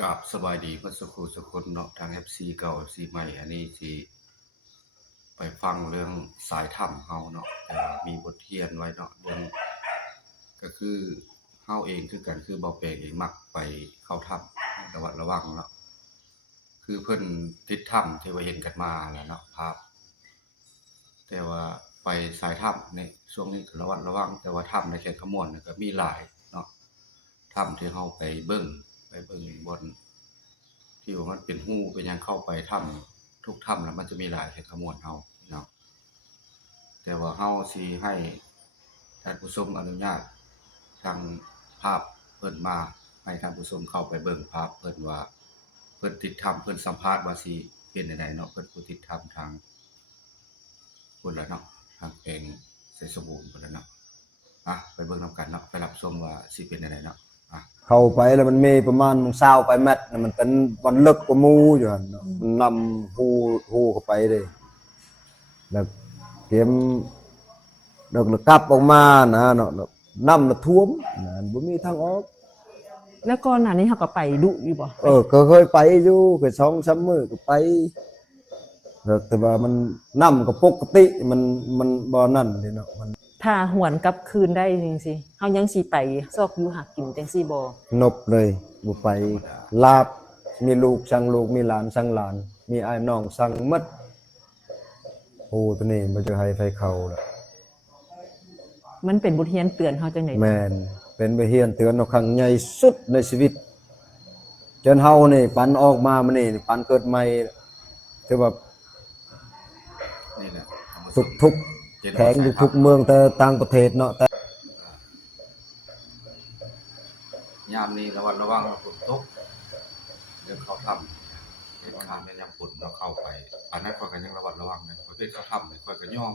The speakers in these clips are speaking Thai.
กับสบายดีเพื่อนสุขุสุคนเนาะทาง FC เก่า FC ใหม่อันนี้สิไปฟังเรื่องสายถ้ำเฮาเนาะแต่ว่ามีบทเรียนไว้เนาะเบิ่งก็คือเฮาเองคือกันคือเบาแปลงเองมักไปเข้าถ้ำระวังเนาะคือเพิ่นติดถ้ำที่ว่าเห็นกันมาแหละเนาะภาพแต่ว่าไปสายถ้ำในช่วงนี้ก็ระวังแต่ว่าถ้ำในเขตขมวนก็มีหลายเนาะถ้ำที่เฮาไปเบิ่งบน ที่ว่ามันเป็นหู้เป็นหยังเข้าไปถ้ำทุกถ้ำแล้วมันจะมีหลายเห็ดขมวดเฮาเนาะแต่ว่าเฮาสิให้ท่านผู้ชมอนุญาตทางภาพเพิ่นมาให้ท่านผู้ชมเข้าไปเบิ่งภาพเพิ่นว่าเพิ่นติดถ้ำเพิ่นสัมภาษณ์ว่าสิเป็นจังไดเนาะเพิ่นผู้ติดถ้ำทางพุ่นล่ะเนาะทางแปลงไสสมบูรณ์พุ่นล่ะเนาะไปเบิ่งนำกันเนาะไปรับชมว่าสิเป็นจังไดเนาะเข้าไปแล้วมันมีประมาณ20ไปเม็ดน่ะมันเป็นวันลึกกว่าหมู่อยู่หั่นเนาะมันนำฮู้เข้าไปเด้แล้วเตรียมแล้วก็กลับออกมานะเนาะน้ำน่ะท่วมนะบ่มีทางออกแล้วก่อนหน้านี้เขาก็ไปดุอยู่บ่ ก็เคยไปอยู่ก็2-3มื้อก็ไปแต่ว่ามันน้ำก็ปกติมันบ่นั่นเด้เนาะมันถ้าหวนกลับคืนได้จริงสิเฮายังสิไปซอกอยู่หากินจังซี่บ่นบเลยบ่ไปลาบมีลูกสั่งลูกมีหลานสั่งหลานมีอ้ายน้องสั่งหมดโอ้ตัวนี้มันจะให้ไฟเข้าแล้ว มันเป็นบทเรียนเตือนเฮาจังได๋แม่นเป็นบทเรียนเตือนเอาครั้งใหญ่สุดในชีวิตจนเฮานี่ปันออกมามื้อนี้ปันเกิดใหม่คือว่านี่แหละทุกแข็งอยู่ทุกเมืองแต่ต่างประเทศเนาะแต่ยามนี้ระวังฝนตกเดี๋ยวเขาถ้ำเฮ็ดงานแม่นยามฝนเราเข้าไปอันนั้นข้อยก็ยังระวังนะประเภทเขาถ้ำนี่ข้อยก็ยอม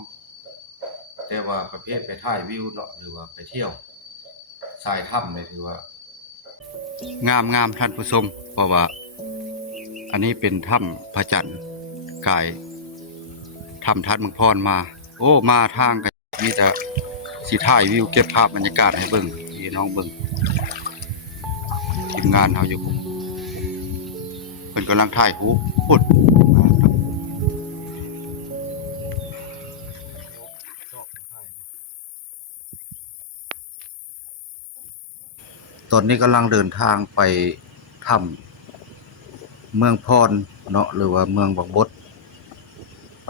แต่ว่าประเภทไปถ่ายวิวเนาะหรือว่าไปเที่ยวชายถ้ำนี่ถือว่างามท่านผู้ชมเพราะว่าอันนี้เป็นถ้ำพระจันทร์กายถ้ำทัดเมืองพรมาโอ้มาทางก็มีแต่สิถ่ายวิวเก็บภาพบรรยากาศให้เบิ่งพี่น้องเบิ่งทีมงานเฮาอยู่เพิ่นกำลังถ่ายรูปพุดตอนนี้กำลังเดินทางไปถ้ำเมืองพรเนาะหรือว่าเมืองบางบด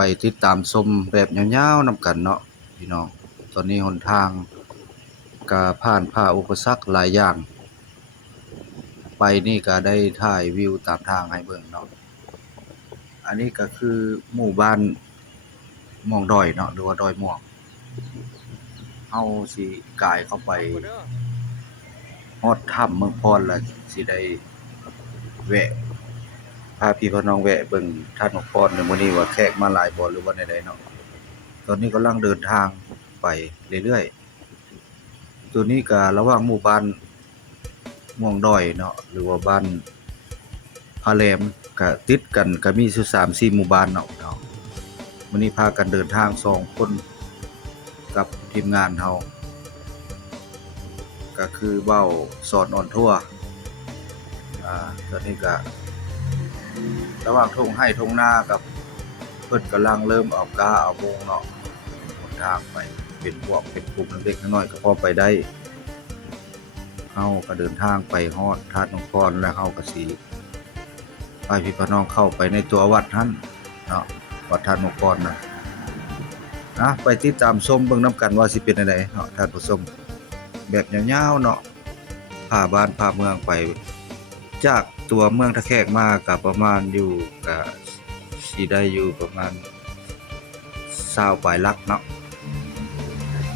ไปติดตามชมแบบยาวๆนำกันเนาะพี่น้องตอนนี้หนทางก็ผ่านอุปสรรคหลายอย่างไปนี่ก็ได้ถ่ายวิวตามทางให้เบิ่งเนาะอันนี้ก็คือหมู่บ้านม่วงดอยเนาะหรือว่าดอยม่วงเฮาสิกายเข้าไปฮอดถ้ำเมืองพรแล้วสิได้แวะพาพี่พี่น้องแวะเบิ่งท่านเมืองพรในมื้อนี้ว่าแขกมาหลายบ่หรือว่าใดๆเนาะตอนนี้กำลังเดินทางไปเรื่อยๆตัวนี้ก็ระหว่างหมู่บ้านม่วงดอยเนาะหรือว่าบ้านพาแหลมก็ติดกันก็มีอยู่3-4หมู่บ้านเนาะมื้อนี้พากันเดินทาง2คนกับทีมงานเฮาก็คือเว้าสอนออนทัวร์ตอนนี้ก็ระหว่างทุ่งไร่ทุ่งนากับเพิ่นกำลังเริ่มเอากาเอาโมงเนาะหนทางไปเป็นพวกเป็นกลุ่มเล็กๆน้อยๆก็พอไปได้เฮาก็เดินทางไปฮอดธาตุนครแล้วเฮาก็สิพาพี่น้องเข้าไปในตัววัดนั้นเนาะวัดธาตุนครน่ะไปติดตามชมเบิ่งนำกันว่าสิเป็นจังไดเนาะท่านผู้ชมแบบยาวๆเนาะพาบ้านพาเมืองไปจากตัวเมืองตะแคกมาก็ประมาณอยู่ก็สิได้อยู่ประมาณ20ปลายลักเนาะ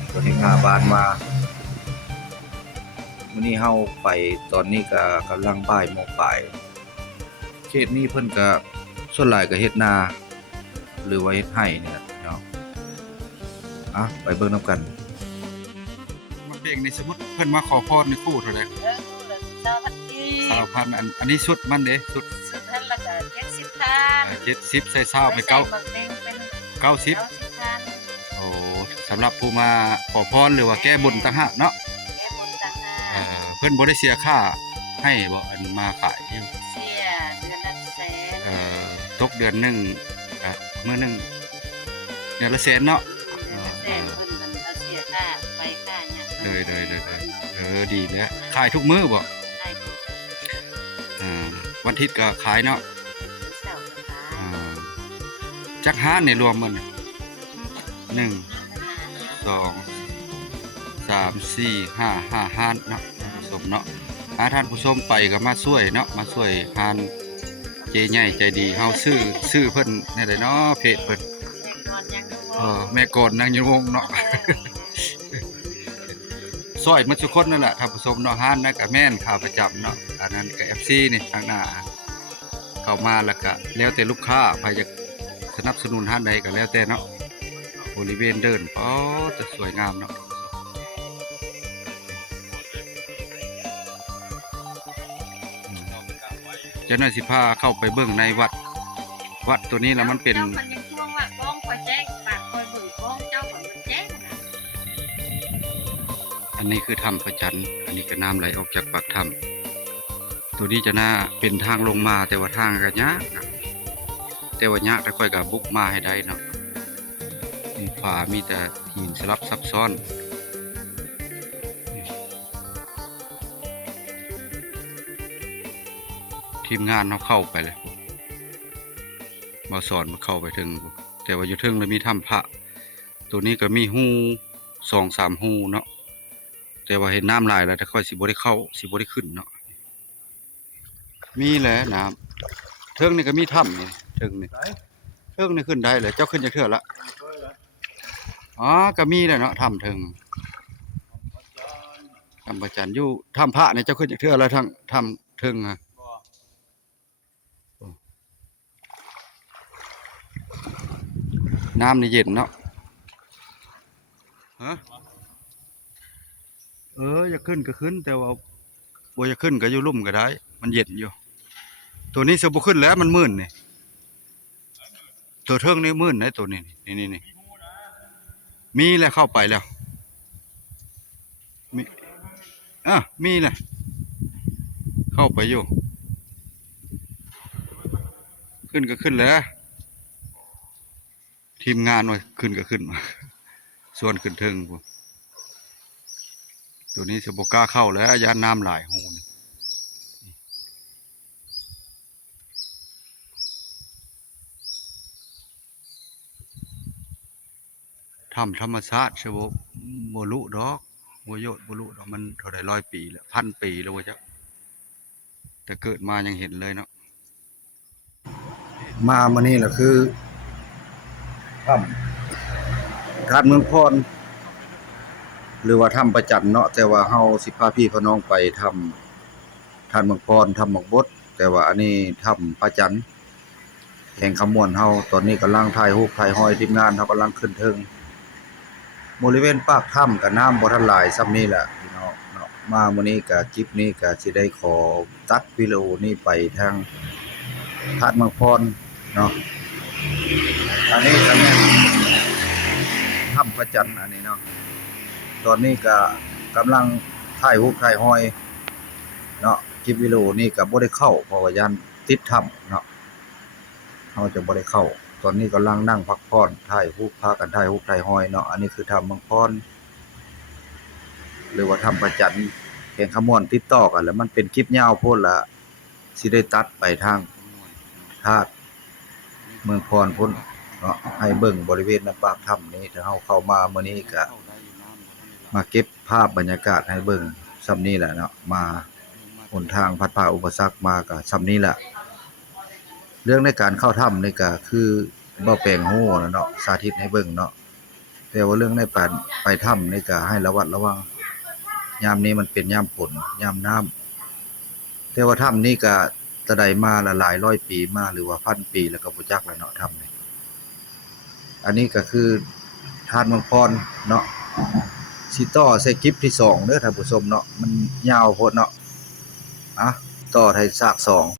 ตัวนี้พาบ้านมามื้อนี้เฮาไปตอนนี้ก็กำลังบ่ายโมงปลายเขตนี้เพิ่นก็ส่วนหลายก็เฮ็ดนาหรือว่าเฮ็ดไร่เนี่ยเนาะไปเบิ่งนำกันมาเบ่งในสมุดเพิ่นมาขอพรในคู่เท่าใด20,000อันนี้สุดมันเด้สุดท่านละก็70,000 70ใส่20ไป90โอ้สำหรับผู้มาขอพรหรือว่าแก้บนต่างหากเนาะแก้บนต่างหากเพิ่นบ่ได้เสียค่า ให้บ่อันมาขายอยู่ เสียเดือนละแสน ตกเดือนหนึงมื้อหนึงเดือนละแสนเนาะ เดือนละแสนเพิ่นมันเอาเสียค่าไปค่าหยัง เลยดีแล้วขายทุกมื้อบ่ ได้ทุก วันอาทิตย์ก็ขายเนาะ เสาร์ก็ขาย จักห้านเนี่ยรวมมัน1 2 3 4 5 5 ห้านเนาะท่านผู้ชมเนาะท่านผู้ชมไปก็มาช่วยเนาะมาช่วยหานเจใหญ่ใจดีเฮาซื้อเพิ่นนี่ได้เนาะเพจเพิ่น แม่กอนยังรู้แม่กลนางอยู่วงเนาะ ซอยมันทุกคนนั่นแหละท่านผู้ชมเนาะหานนั่นก็แม่นขาประจำเนาะอันนั้นก็ FC นี่ทางหน้าเข้ามาแล้วก็แล้วแต่ลูกค้าใครจะสนับสนุนหานใดก็แล้วแต่เนาะบริเวณเดินจะสวยงามเนาะเจ้าหน้าที่พาเข้าไปเบิ่งในวัดตัวนี้แล้วมันเป็น เจ้ามันยังช่วงว่ากองคอยแจ้งปากคอยเบิ่งกองเจ้าก็มันแจ้งนะ อันนี้คือถ้ำพระจันทร์อันนี้ก็น้ำไหลออกจากปากถ้ำตัวนี้จะน่าเป็นทางลงมาแต่ว่าทางก็ยากนะแต่ว่ายากแต่ค่อยกับบุกมาให้ได้เนาะมีฝามีแต่หินสลับซับซ้อนทีมงานเราเข้าไปเลยมาสอนมาเข้าไปถึงแต่ว่าอยู่ถึงแล้วมีถ้ำพระตัวนี้ก็มีหู2-3หูเนาะแต่ว่าเห็นน้ำลายแล้วถ้าค่อยสิบ่ได้เข้าสิบ่ได้ขึ้นเนาะมีแหละน้ำเทิงนี่ก็มีถ้ำนี่เทิงนี่ขึ้นได้เลยเจ้าขึ้นจะเทื่อละอ๋อก็มีแหละเนาะถ้ำเทิงถ้ำพระจันทร์อยู่ถ้ำพระนี่เจ้าขึ้นจะเทื่อแล้วทั้งถ้ำเทิงฮะน้ำนี่เย็นเนาะฮะอยากขึ้นก็ขึ้นแต่ว่าบ่อยากขึ้นก็อยู่ลุ่มก็ได้มันเย็นอยู่ตัวนี้สิบ่ขึ้นแล้วมันมืดนี่ตัวเทิงนี่มืดนะตัวนี้นี่มีแล้วเข้าไปแล้วมีมีแหละเข้าไปอยู่ขึ้นก็ขึ้นแล้วทีมงานว่าขึ้นก็ขึ้นมาส่วนขึ้นเทิงพวกตัวนี้สิบ่กล้าเข้าแล้วยานน้ำหลายหูนี่ถ้ำธรรมชาติใช่บ่รู้ดอกบ่โยดบ่รู้ดอกมันเท่าใด100 ปีแล้ว1,000 ปีแล้วว่าจ้ะแต่เกิดมายังเห็นเลยเนาะมามื้อนี้ล่ะคือถ้ำเมืองพรหรือว่าถ้ำประจันเนาะแต่ว่าเฮาสิพาพี่พาน้องไปถ้ำท่านเมืองพรถ้ำหมอกบดแต่ว่าอันนี้ถ้ำประจันแห่งขมวนเฮาตอนนี้กำลังถ่ายรูปถ่ายห้อยทีมงานเฮากำลังขึ้นเทิงบริเวณปากถ้ำก็น้ำบ่ทันหลายส่ำนี้แหละพี่น้องเนาะมามื้อนี้ก็คลิปนี้ก็สิได้ขอตัดวิดีโอนี้ไปทางท่านเมืองพรเนาะอันนี้ก็แม่นถ้ำประจันอันนี้เนาะตอนนี้ก็กำลังถ่ายรูปถ่ายห้อยเนาะคลิปวิดีโอนี้ก็บ่ได้เข้าเพราะว่ายันติดถ้ำเนาะเฮาจะบ่ได้เข้าตอนนี้กำลังนั่งพักผ่อนถ่ายรูปพากันถ่ายรูปถ่ายห้อยเนาะอันนี้คือถ้ำเมืองพรหรือว่าถ้ำประจันแห่งขมวนติดต่อกันแล้วมันเป็นคลิปยาวโพดละสิได้ตัดไปทางธาตุเมืองพรพุ่นเนาะให้เบิ่งบริเวณปากถ้ำนี้ถ้าเฮาเข้ามามื้อนี้ก็มาเก็บภาพบรรยากาศให้เบิ่งส่ำนี้แหละเนาะมาหนทางพัดพาอุปสรรคมาก็ส่ำนี้แหละเรื่องในการเข้าถ้ำนี่ก็คือบ่แปลงฮู้เนาะสาธิตให้เบิ่งเนาะแต่ว่าเรื่องในการไปถ้ำนี่ก็ให้ระวัดระวังยามนี้มันเป็นยามฝนยามน้ำแต่ว่าถ้ำนี่ก็แตะใดมาละหลายร้อยปีมาหรือว่าพันปีแล้วก็บ่จักแล้วเนาะถ้ำนี่อันนี้ก็คือท่านเมืองพรเนาะสิต่อใส่คลิปที่2เด้อท่านผู้ชมเนาะมันยาวโพดเนาะต่อให้ฉาก2